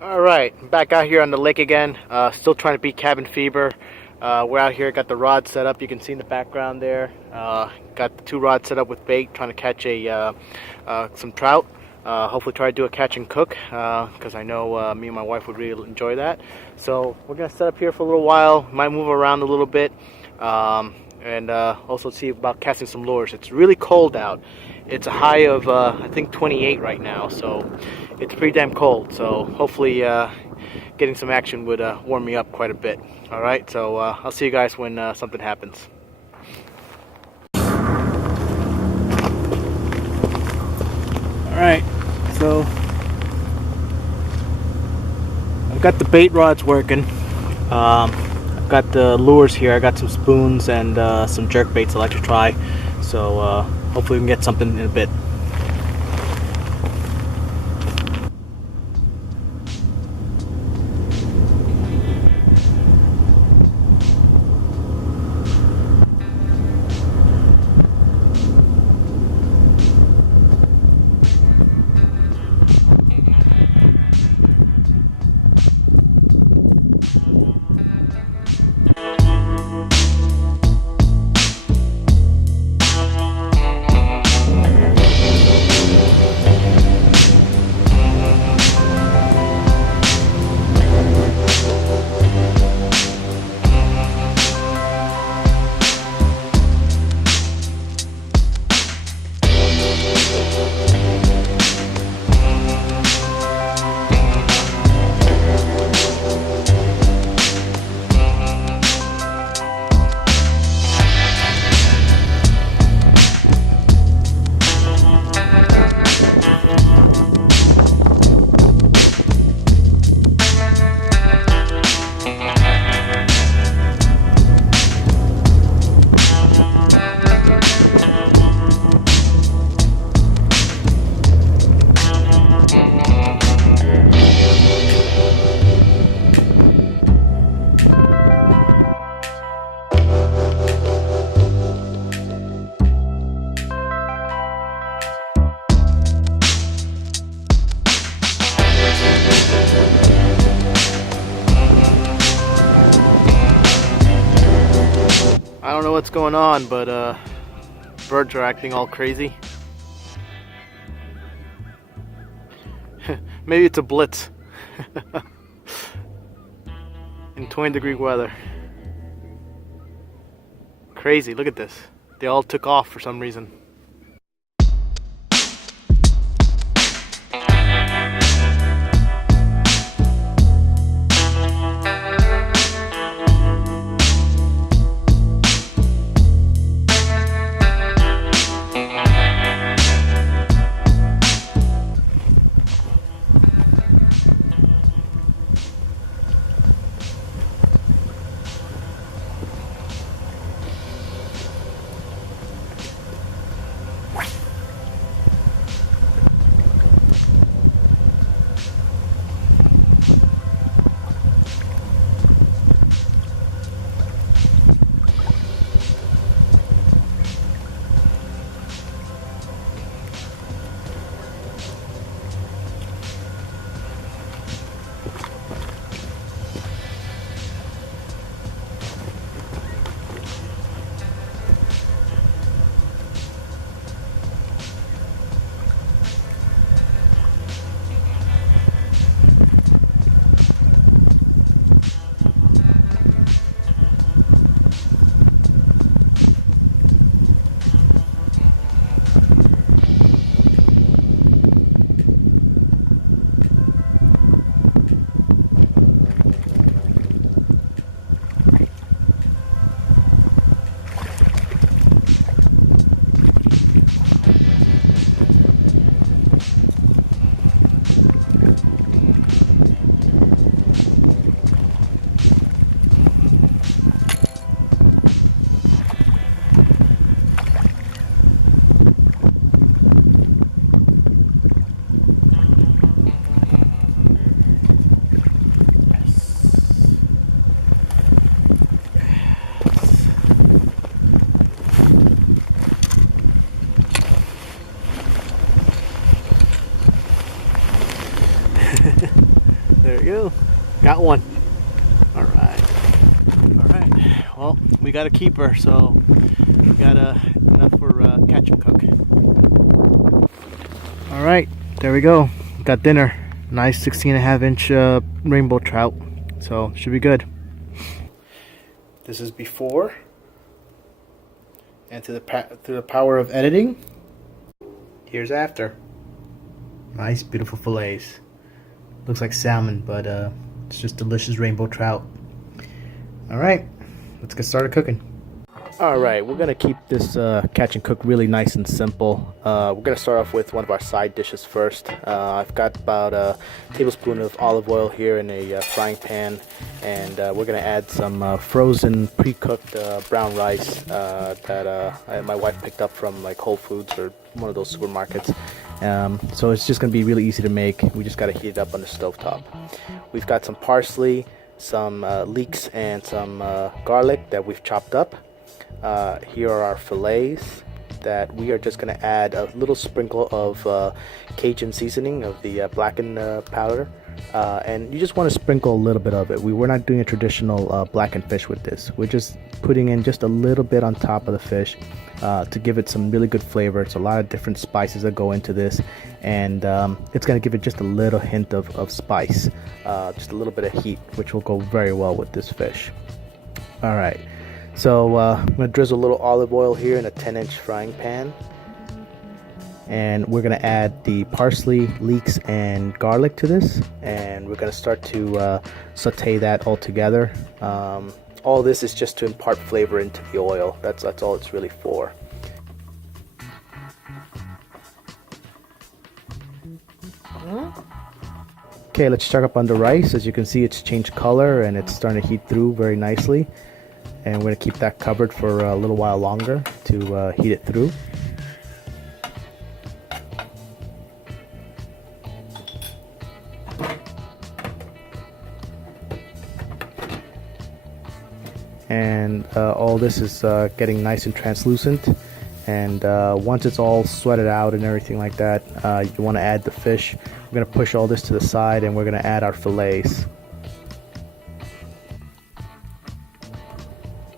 All right, back out here on the lake again. Still trying to beat cabin fever. We're out here, got the rod set up. You can see in the background there. Got the two rods set up with bait, trying to catch some trout. Hopefully, try to do a catch and cook because I know me and my wife would really enjoy that. So we're gonna set up here for a little while. Might move around a little bit, and also see about casting some lures. It's really cold out. It's a high of I think 28 right now, so it's pretty damn cold. So hopefully getting some action would warm me up quite a bit. All right, so I'll see you guys when something happens. All right, so I've got the bait rods working. I've got the lures here. I got some spoons and some jerk baits I like to try. So hopefully we can get something in a bit. I don't know what's going on, but birds are acting all crazy. Maybe it's a blitz in 20-degree weather. Crazy, look at this. They all took off for some reason. There you go. Got one. All right. All right. Well, we got a keeper, so we got enough for catch and cook. All right. There we go. Got dinner. Nice 16.5-inch rainbow trout. So should be good. This is before, and through the power of editing, here's after. Nice, beautiful fillets. Looks like salmon, but it's just delicious rainbow trout. All right, let's get started cooking. All right, we're gonna keep this catch and cook really nice and simple. We're gonna start off with one of our side dishes first. I've got about a tablespoon of olive oil here in a frying pan, and we're gonna add some frozen pre-cooked brown rice that my wife picked up from like Whole Foods or one of those supermarkets. So it's just gonna be really easy to make. We just gotta heat it up on the stovetop. We've got some parsley, some leeks, and some garlic that we've chopped up. Here are our fillets that we are just going to add a little sprinkle of Cajun seasoning of the blackened powder, and you just want to sprinkle a little bit of it. We're not doing a traditional blackened fish with this. We're just putting in just a little bit on top of the fish to give it some really good flavor. It's a lot of different spices that go into this, and it's going to give it just a little hint of spice, just a little bit of heat, which will go very well with this fish. All right. So I'm going to drizzle a little olive oil here in a 10-inch frying pan. And we're going to add the parsley, leeks, and garlic to this. And we're going to start to saute that all together. All this is just to impart flavor into the oil. That's all it's really for. Okay, let's check up on the rice. As you can see, it's changed color and it's starting to heat through very nicely. And we're going to keep that covered for a little while longer to heat it through. And all this is getting nice and translucent. And once it's all sweated out and everything like that, you want to add the fish. We're going to push all this to the side and we're going to add our fillets.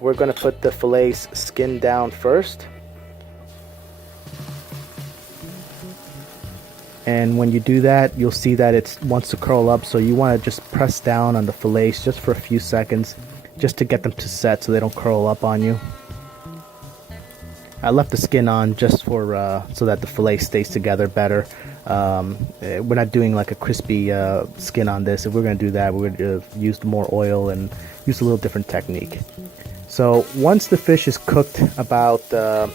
We're going to put the fillets skin down first. And when you do that, you'll see that it wants to curl up. So you want to just press down on the fillets just for a few seconds, just to get them to set so they don't curl up on you. I left the skin on just for so that the fillet stays together better. We're not doing like a crispy skin on this. If we're going to do that, we're going to use more oil and use a little different technique. So once the fish is cooked about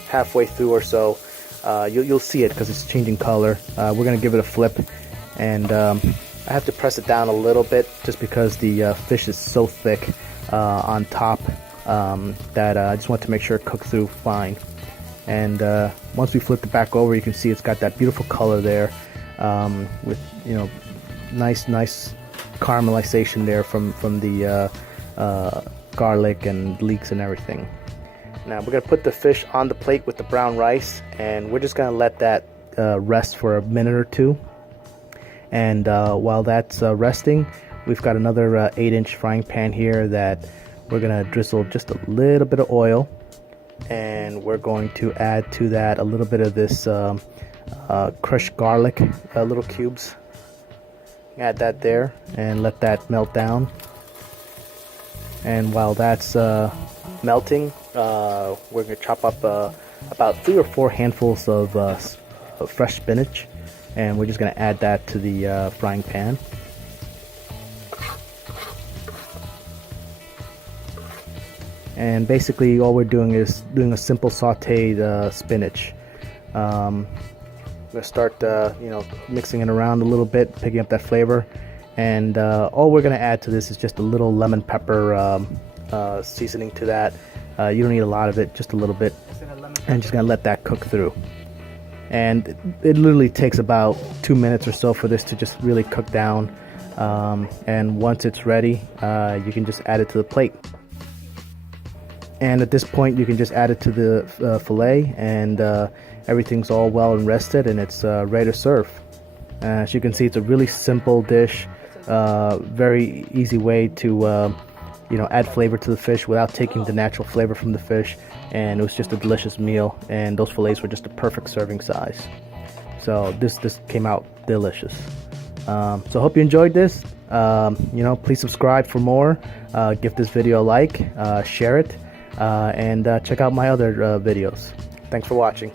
halfway through or so, you'll see it because it's changing color. We're going to give it a flip, and I have to press it down a little bit just because the fish is so thick on top that I just want to make sure it cooked through fine. And once we flip it back over, you can see it's got that beautiful color there with nice caramelization there from the garlic and leeks and everything. Now we're going to put the fish on the plate with the brown rice, and we're just going to let that rest for a minute or two. And while that's resting, we've got another 8-inch frying pan here that we're going to drizzle just a little bit of oil, and we're going to add to that a little bit of this crushed garlic, little cubes. Add that there and let that melt down. And while that's melting, we're going to chop up about 3 or 4 handfuls of fresh spinach, and we're just going to add that to the frying pan. And basically all we're doing is doing a simple sauteed spinach. We're going to start mixing it around a little bit, picking up that flavor. And all we're going to add to this is just a little lemon pepper seasoning to that. You don't need a lot of it, just a little bit. And just going to let that cook through. And it literally takes about 2 minutes or so for this to just really cook down. And once it's ready, you can just add it to the plate. And at this point, you can just add it to the fillet, and everything's all well and rested, and it's ready to serve. As you can see, it's a really simple dish. Very easy way to add flavor to the fish without taking the natural flavor from the fish, and it was just a delicious meal, and those fillets were just a perfect serving size. So this came out delicious. So hope you enjoyed this. Please subscribe for more. Give this video a like, share it, and check out my other videos. Thanks for watching.